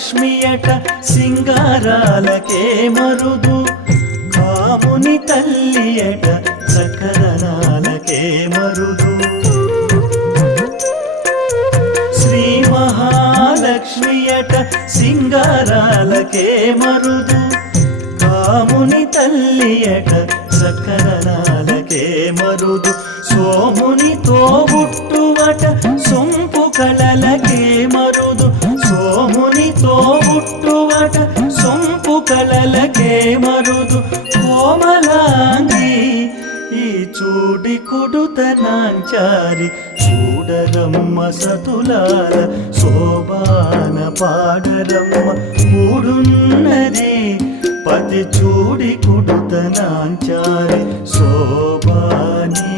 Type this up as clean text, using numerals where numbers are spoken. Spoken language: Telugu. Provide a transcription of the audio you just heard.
మహాలక్ష్మియట సింగారాలకే మరుదు, కాముని తల్లియట సకరణాలకే మరుదు. శ్రీ మహాలక్ష్మియట సింగారాలకే మరుదు, కాముని తల్లియట సకరణాలకే మరుదు. సోమునితో బుట్టువట సొంపు కళలకే మరుదు, సోమునితో బుట్టువట సొంపు కళలకే మరుదు. కోమలాంగి ఈ చూడి కుడుత నాంచారి, చూడరమ్మ సతులాల శోభాన పాడరమ్మ కూడున్నది. పతి చూడి కుడుత నాంచారి శోభాని.